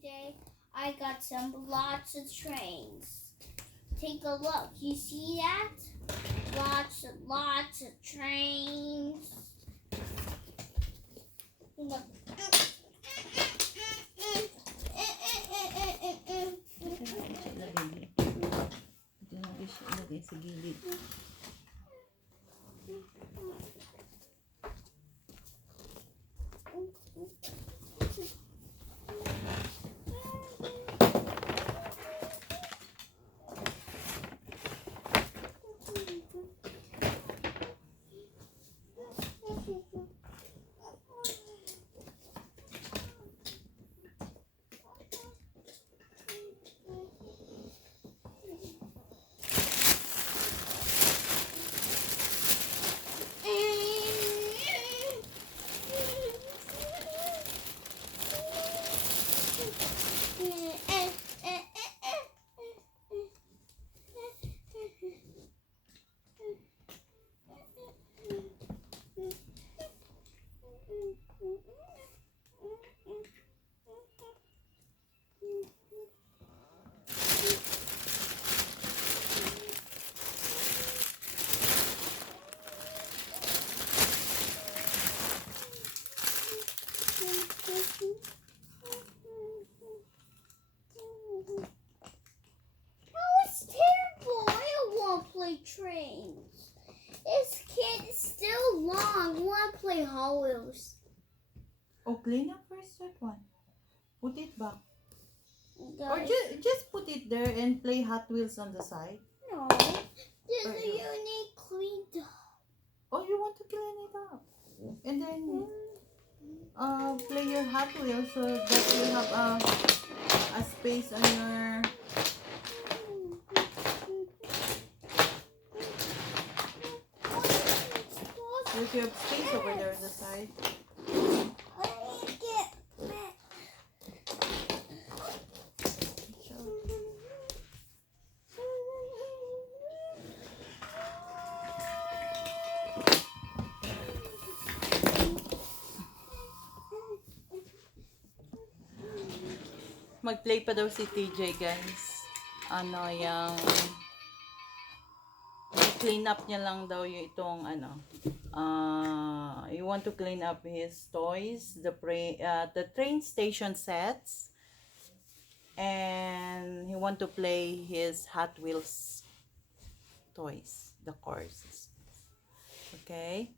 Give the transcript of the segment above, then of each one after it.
today I got lots of trains. Take a look. You see that? Lots of trains. Look. Ilagay sa gilid. Trains. This kid is still long. Want to play Hot Wheels? Oh, clean up first that one. Put it back. Or Guys, just put it there and play Hot Wheels on the side. no. This Or is you- unique cleaned up. Oh, you want to clean it up. And then play your Hot Wheels so that you have a space on your... There's your space over there on the side. Mag-play pa daw si TJ, guys. Ano, yung... clean up niya lang daw yung itong, ano... you want to clean up his toys, the train station sets, and he want to play his Hot Wheels toys, the cars. Okay?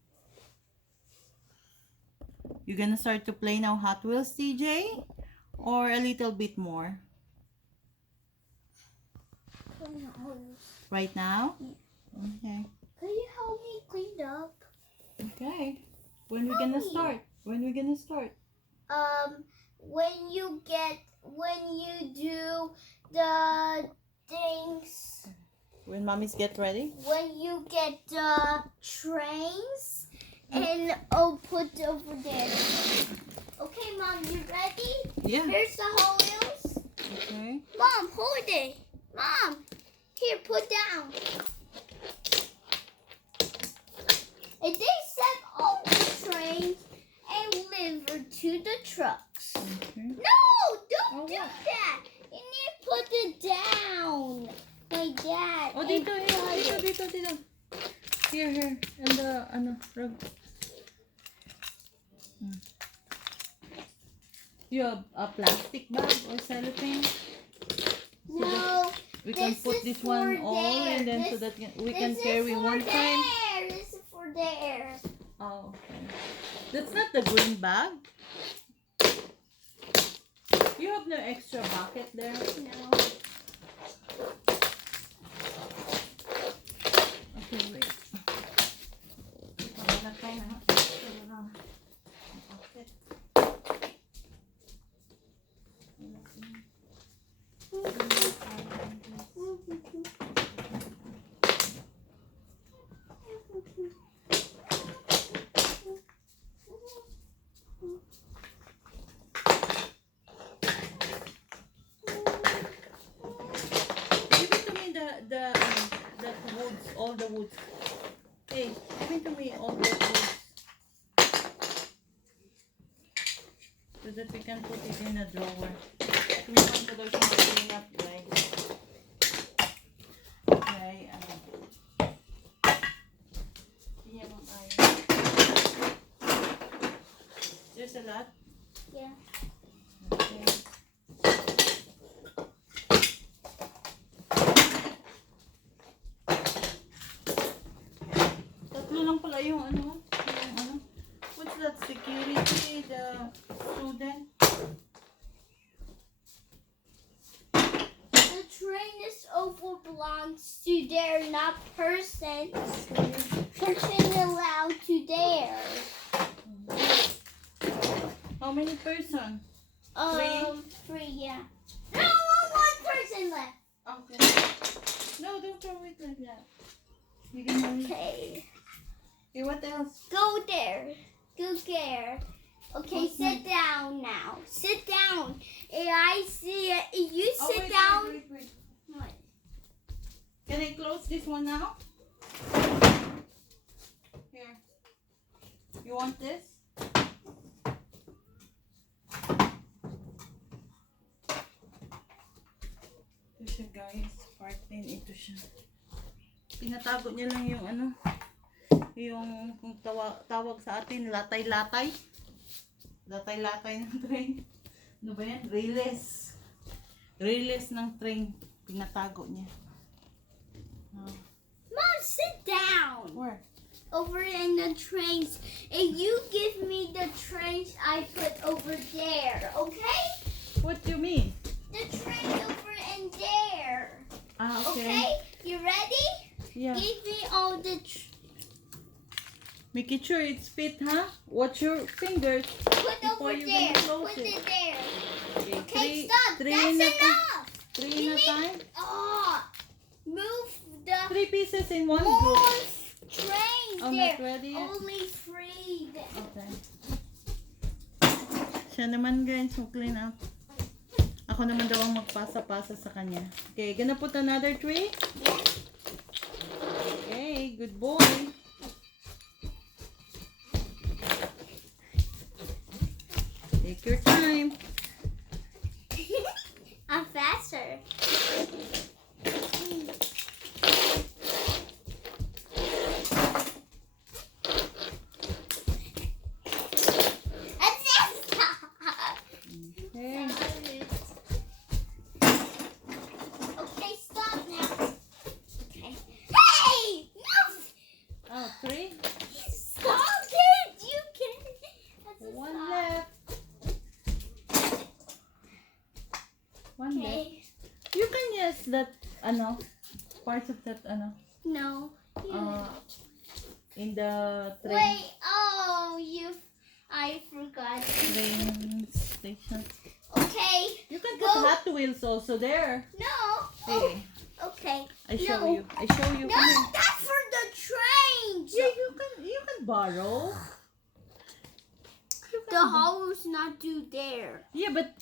You gonna start to play now Hot Wheels, TJ? Or a little bit more? Right now? Okay. Can you help me clean up? Okay. When we gonna start? When we gonna start? When you do the things, When mommies get ready? when you get the trains, and I'll put over there. Okay, Mom, you ready? Yeah. Here's the Hot Wheels. Okay. Mom, hold it. Mom, here, put down. And they set all the trains and deliver to the trucks. Okay. No, don't Oh, do what? that. You need to put it down. Like that. Oh, dito, dito. Here. And the, rug. You have a plastic bag or cellophane? No, We can this put is this for one all there. and then This- so that we this can is carry for one time. there. This is for there. Oh, okay. That's not the green bag? You have no extra bucket there? No. Okay, wait. Give it to me the woods, all the woods. Hey, give it to me all the woods. So that we can put it in a drawer. yung ano? Yung ano? What's that? Security, the student? The train is over belongs to there, not persons. Person allowed to there. How many person? Three, yeah. No, one person left. Okay. No, don't throw it like that. You can only... Okay. Okay, what else? Go there. Go there. Okay, Okay. sit down now. Sit down. If I see it, if you Oh, sit wait, down. wait. What? Can I close this one now? Here. You want this? Ito siya guys. Part 10 ito siya. Pinatago niya lang yung ano. Yung kung tawag sa atin, latay-latay. Latay-latay ng train. Ano ba yan? Railers. Railers ng train. Pinatago niya. Oh. Mom, sit down. Where? Over in the trains. If you give me the trains I put over there, okay? What do you mean? The train over in there. Ah, okay. Okay? You ready? Yeah. Give me all the Make it sure it's fit, huh? Watch your fingers. put Before over you there. gonna close Put it. it there. Okay, Okay, stop. three That's in a enough. Three You in a need- time? Oh, move the 3 pieces in one more group. trains Oh, there. not ready yet? Only three. Okay. Siya naman guys, mag-clean up. Ako naman daw ang magpasa-pasa sa kanya. Okay, gonna put another tray? Okay, good boy. Take your time. I'm faster. Okay. Okay, stop now. Okay. Hey! No! Oh, 3? Stop it! You can. That's a One stop. left. One left. Okay. You can use that, ano, parts of that, ano, No. in the train, Wait. Oh, I forgot. train station. Okay. You can put Go. Hot Wheels also there. No. Hey, Okay. I show No. you. I show you. No, Come here. that's for the trains. Yeah, you can borrow. You can The bo- hollow's not due there. Yeah, but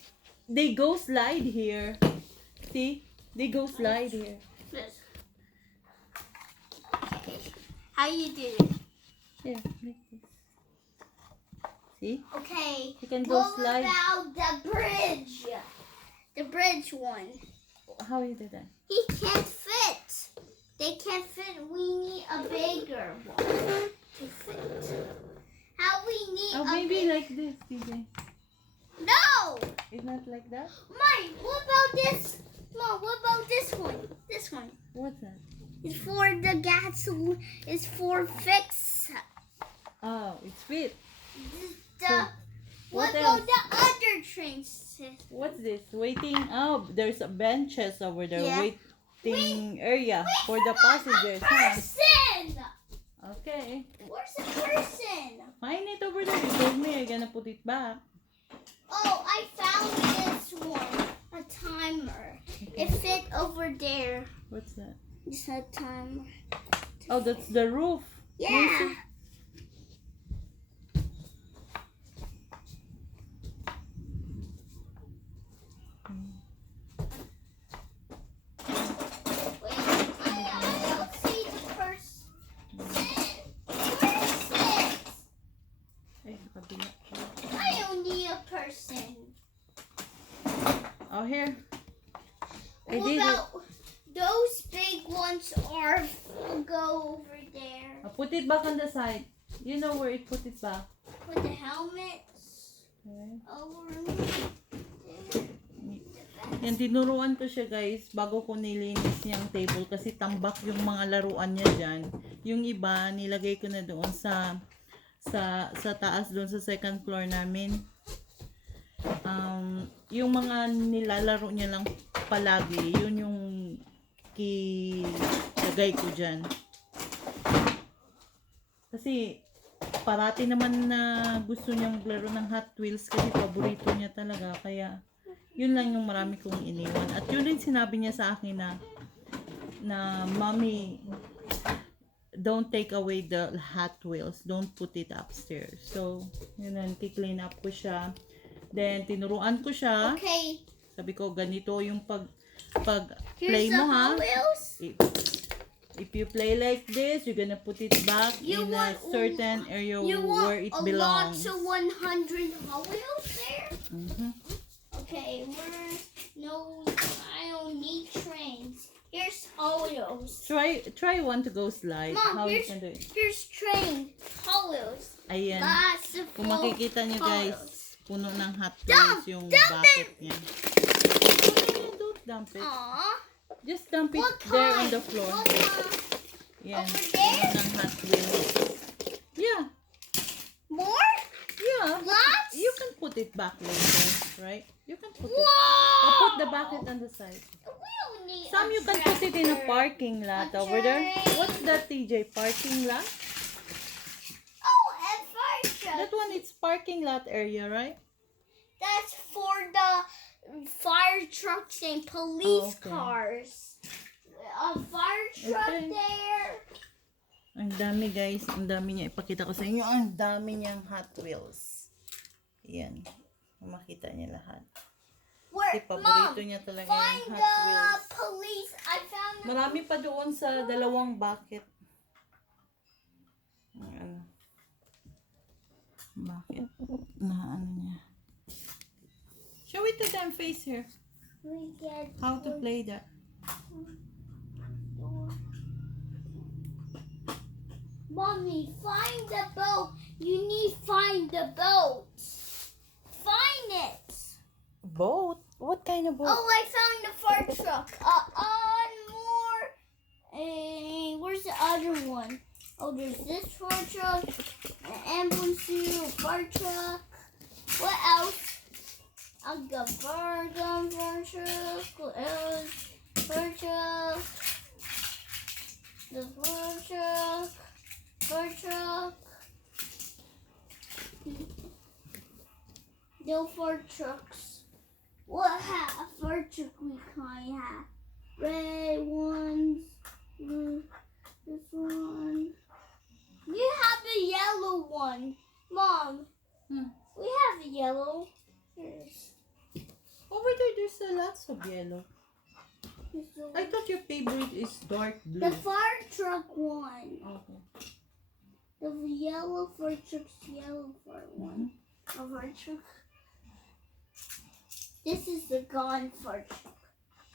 they go slide here. See? They go slide here. How you do it? Here, like this. See? Okay. You can go What slide. about the bridge? The bridge one. How you do that? He can't fit. They can't fit. We need a bigger one to fit. How we need Oh, a maybe big- like this, DJ. No! It's not like that? Mike, what about this? Mom, what about this one? This one. What's that? It's for the gas. It's for fix. Oh, it's fit. The, So, what what about else? the other trains? What's this? Waiting. Oh, there's a benches over there. Yeah. Waiting area for the A passengers. Huh? person! Okay. Where's the person? Find it over there. You told me I'm gonna put it back. Oh, I found this one. A timer. It fit over there. What's that? It's a timer. Oh, that's the roof. Yeah. Wait, I don't see the person. Where is it? Ay, sa kabila. I don't need a person. Oh, here. I What did it. about those big ones are go over there Oh, put it back on the side. You know where it put it back. with the helmets Okay. over there. The back. Yan, tinuruan ko siya guys bago ko nilinis niyang table kasi tambak yung mga laruan niya dyan. Yung iba, nilagay ko na doon sa taas doon sa second floor namin. Yung mga nilalaro niya lang palagi, yun yung kilagay ko dyan. Kasi parati naman na gusto niyang maglaro ng Hot Wheels kasi paborito niya talaga. Kaya yun lang yung marami kong iniwan. At yun rin sinabi niya sa akin na Mommy, don't take away the Hot Wheels. Don't put it upstairs. So, yun lang, clean up ko siya. Then, tinuruan ko siya. Okay. Sabi ko, ganito yung Here's play the mo ha. Hot Wheels. If you play like this, you're gonna put it back You in a want- certain area You where want it a lot belongs. to 100 Hot Wheels there? Mhm. Okay, I don't need trains. Here's Hot Wheels. Try one to go slide. Mom, How you can do it? here's train Hot Wheels. Ayan. Lots of Kung makikita niyo Hot guys, Wheels. puno ng Hot Dump! Wheels yung Dump bucket niya. Don't dump it. Aw. Just dump it What there on kind? the floor. What kind? Yan. Over there? Puno ng Hot Wheels. Yeah. More? Yeah. Lots? You can put it back later, right? You can put it. Whoa! Or put the bucket on the side. We don't need Some a you can put it in a tractor. parking lot A over there. train. What's that, TJ? Parking lot? Oh, and fire truck. That one, it's parking lot area, right? That's for the fire trucks and police Oh, okay. cars. A fire truck Okay. there. Ang dami guys, ang dami niya. Ipakita ko sa inyo, ang dami niyang Hot Wheels. Yan. Makita niya lahat. Where, Kasi Mom, paborito niya talaga find yung the Hot Wheels. police. I found the Marami pa doon sa dalawang bucket. Ano? Bucket na ano niya. Show it to them face here. We get How to play that. Mommy, find the boat. You need find the boat. Find it. Boat? What kind of boat? Oh, I found the fire truck. More. Where's the other one? Oh, there's this fire truck, an ambulance suit, a fire truck. What else? I got fire gun, fire truck. What else? Fire truck. The fire truck. Fire truck. No fire trucks. What fire truck we kind have? Red ones. Blue. This one. You have a yellow one, Mom. We have a yellow. Here's Over there, there's lots of yellow. the, I thought your favorite is dark blue. the fire truck one. Okay. The yellow fire truck's yellow fire one. A fire truck. This is the gone fire truck.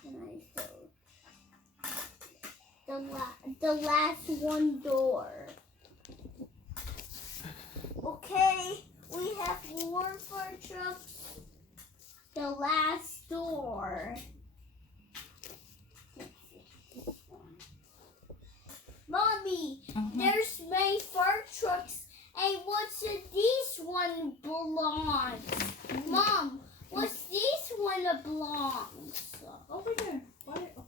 And I showed the last one door. Okay, we have more fire trucks. The last door. Mommy, there's many fire trucks. And what's this one belongs? Mom, what's this one belongs? Over there.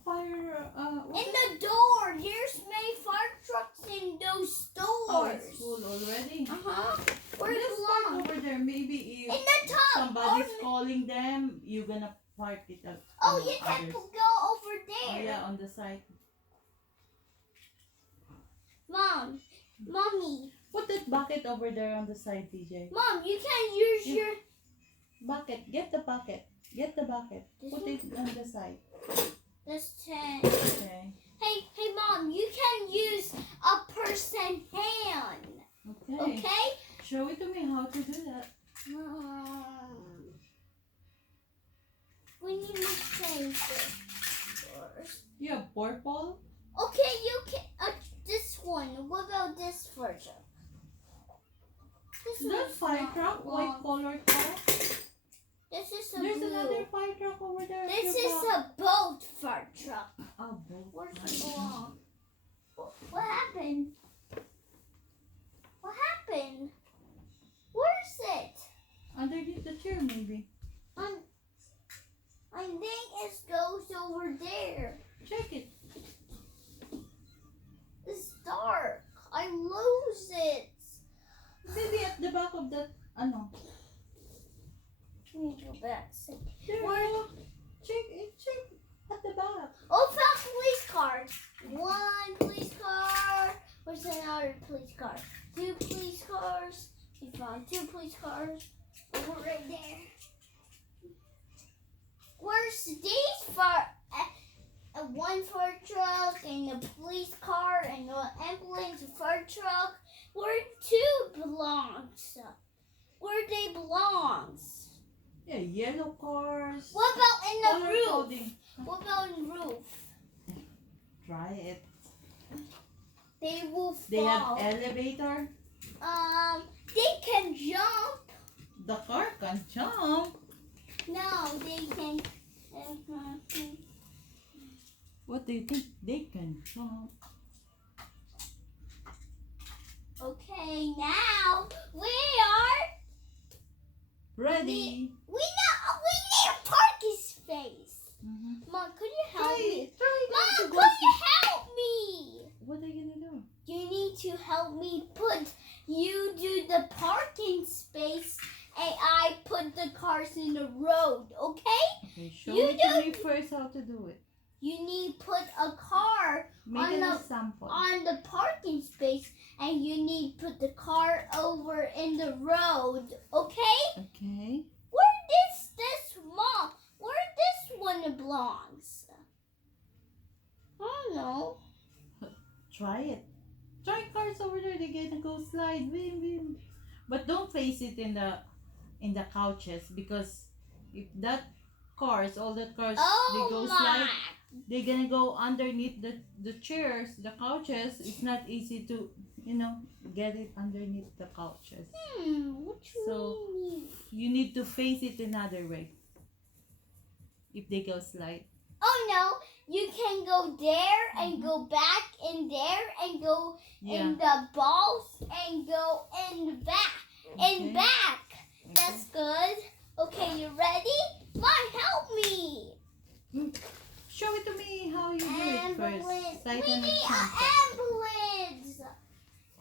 Fire, In the door, there's many fire trucks in those Oh, doors. it's full already. Uh-huh. Where it Just park belongs? over there. Maybe In if the tub. somebody's Oh, calling them, you're gonna park it up. oh, you can others. go over Oh, there. yeah, on the side. Mommy, Put that bucket over there on the side, TJ. Mom, you can use Yeah. your. Bucket. Get the bucket. Get the bucket. This Put one? it on the side. This 10. Okay. Hey, Mom, you can use a person hand. Okay. Okay? Show it to me how to do that. We need to change this first. You have purple. Okay, you can. This one. What about this version? This Is that one's fire not truck? long. White color car? This is a There's blue. another fire truck over there. This is a boat fire truck. a boat. Where's it belong? What happened? What happened? Where's it? Underneath the chair, maybe. I think it goes over there. Check it. It's dark. I lose it. Maybe at the back of that. Ano? Let me go back. There. Where? Check it. Check at the back. Oh, found police car. One police car. Where's another police car? Two police cars. We found two police cars. Over right there. Where's these one fire truck and a police car and an ambulance fire truck? Where two belongs? Where they belongs? Yeah, yellow cars. What about in the Color roof? coding. What about in the roof? Try it. They will fall. They have elevator. They can jump. The car can jump. No, they can. What do you think? They can jump. Okay, now we are. Ready. We need a parking space. Mm-hmm. Mom, could you help me? Try Mom, to could you help me? What are you gonna do? You need to help me put. You do the parking space, and I put the cars in the road. Okay? Okay, show You it to me first how to do it. You need to put a car Make On an the- example. on the parking space, and you need to put the car over in the road. Okay? Okay. Where does this mom? Where this one belongs? I don't know. Try it. Try cars over there. They're gonna go slide. Win, win. But don't face it in the couches, because if that cars, all the cars, they go Oh slide. my! They're gonna go underneath the chairs, the couches. It's not easy to, get it underneath the couches. What So- do we need? You need to face it another way. If they go slide. Oh no! You can go there and go back in there and go Yeah. in the balls and go in the back. Okay. In back. Okay. That's good. Okay, you ready? Mom, help me. Show it to me how you do it Ambulance. first. We Cite need an an example. ambulance.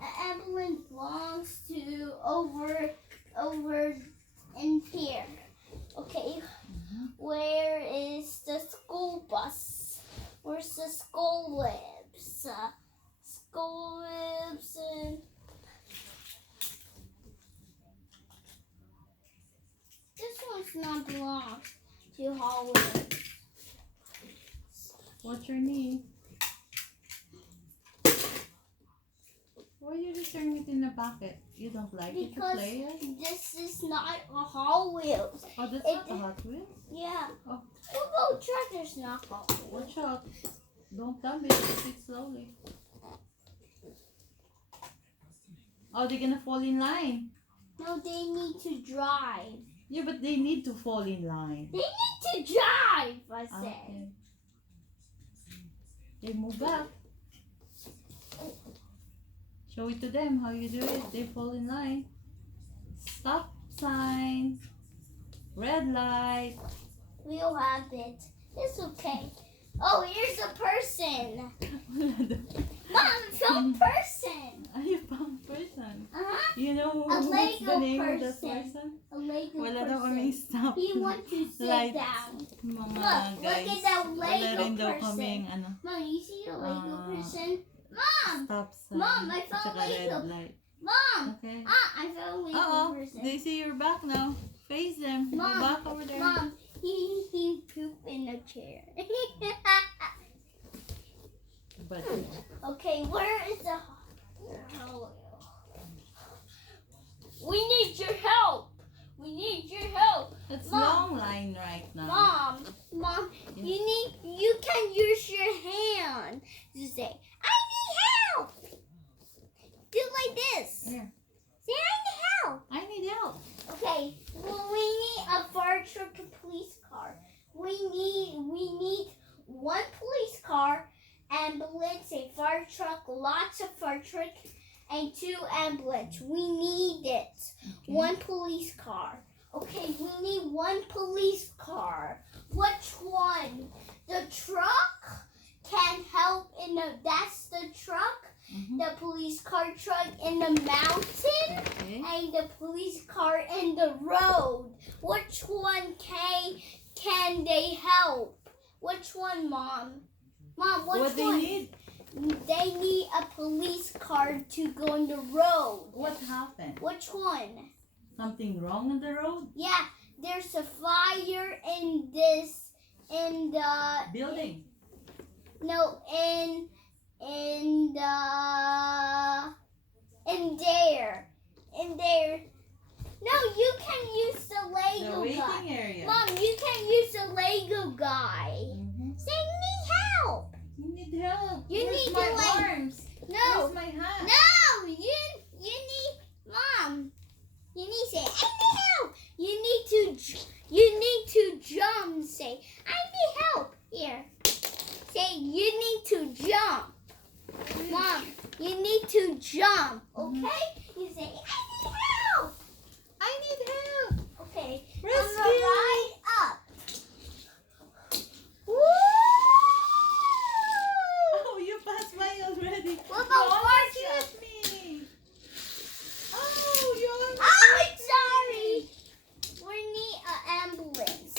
An ambulance belongs to over in here. Okay. Where is the school bus? Where's the school lives? School lives in. This one's not belong to Hollywood. What's your knee? Why you return it in a bucket? You don't like it to Because play it? this is not a Hot Wheels. Oh, that's it- not a Hot Wheels? Yeah. Oh. Football tractor's not Hot Wheels. Watch out. Don't dump it. Take it slowly. Oh, they're gonna fall in line. No, they need to drive. Yeah, but they need to fall in line. They need to drive, I said. Okay. They move back. Show it to them how you do it. They fall in line. Stop sign. Red light. We'll have it. It's okay. Oh, here's a person. Mom, some person. Are you found person? Uh-huh. You know what's Lego the name of person. that person? A Lego Wala daw kaming person. stop. He wants to sit Lights. down. Mga Look guys. at that Wala Lego rin daw person. kaming Mom, you see the Lego Ah. person? Mom! stop sign. Mom, I at found saka red Lego. light. Mom! Okay. I found a Lego Uh-oh. person. They see your back now. Face them. Go Mom, back over there. Mom, he pooped in a chair. But Okay, where is the... We need your help. We need your help. it's Mom. long line right now. Mom, Yeah. you can use your hand to say, I need help. Do like this. Here. Say, I need help. I need help. Okay, well, we need a fire truck need one police car, ambulance, a fire truck, lots of fire truck, and 2 ambulance. We need it. Okay. 1 police car. Okay, we need 1 police car. Which one? The truck can help in the. That's the truck. Mhm. The police car truck in the mountain. Okay. And the police car in the road. Which one can they help? Which one, Mom? Mom, which What they one? need? They need a police car to go on the road. What happened? Which one? Something wrong on the road? Yeah, there's a fire in the Building. no in there. No, you can use the The Lego waiting guy. area. Mom, you can use the Lego guy. Mhm. Say need help. You need help. You Where's need my to, like- arms? No, Where's my hand? no, you need Mom. You need to say I need help. You need to jump. Say I need help. Here. Say you need to jump. Mom, you need to jump. Okay? You say I need help. I need help. Okay. Rescue. I'm gonna ride up. Woo! Oh, you passed by already. What You about almost Portia? hit me. Oh, you almost Oh, hit sorry. me. We need an ambulance.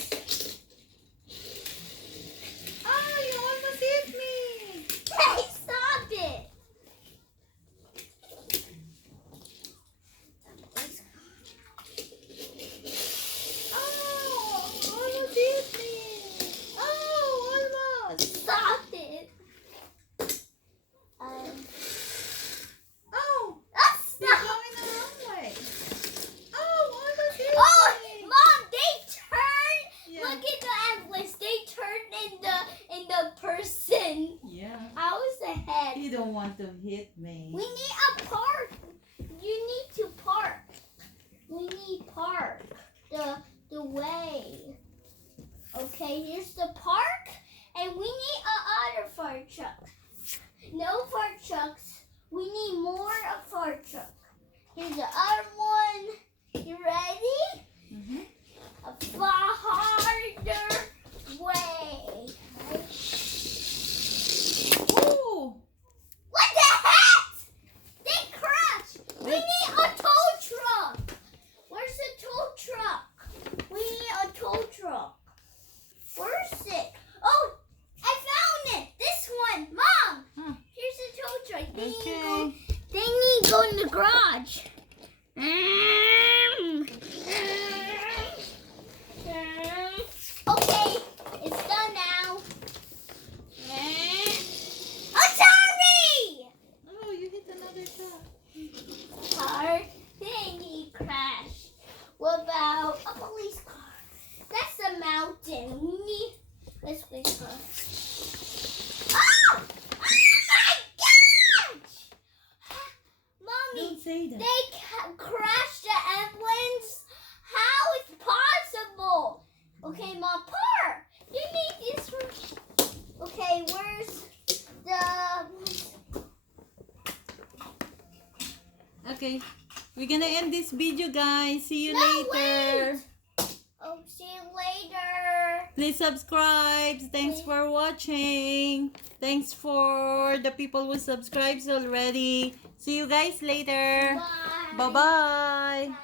Oh, you almost hit me. Hey, stop it. Oh, almost hit me. Oh, almost. Stop it. Um, Oh, you're stop. going the wrong way. Oh, almost hit Oh, me. Mom, they turned. Yeah. Look at the ambulance. They turned in the person. Yeah. I was the head. You don't want to hit me. We need a park. You need to park. We need park. The way. Okay, here's the park, and we need other fire truck. No fire trucks. We need more of fire truck. Here's the other one. You ready? Mhm. A far harder way. Oh, What the heck? They crashed. We need a tow truck. Where's the tow truck? We need a tow truck. Where's it? Oh, I found it. This one, Mom. Huh. Here's the tow truck. They need to Okay. go. They need to go in the garage. Okay, it's done now. Oh, sorry! Oh, you hit another car. Car, then he crashed. What about a police car? That's the mountain. We need this police car. Oh! Oh my gosh! Mommy, Don't say that. they crashed the ambulance. How is possible? Okay, Mom, park. You need this one. Okay, where's the? Okay, we're gonna end this video, guys. See you No, later. wait. Oh, see you later. Please subscribe. Thanks for watching. Thanks for the people who subscribes already. See you guys later. Bye. Bye-bye. Bye.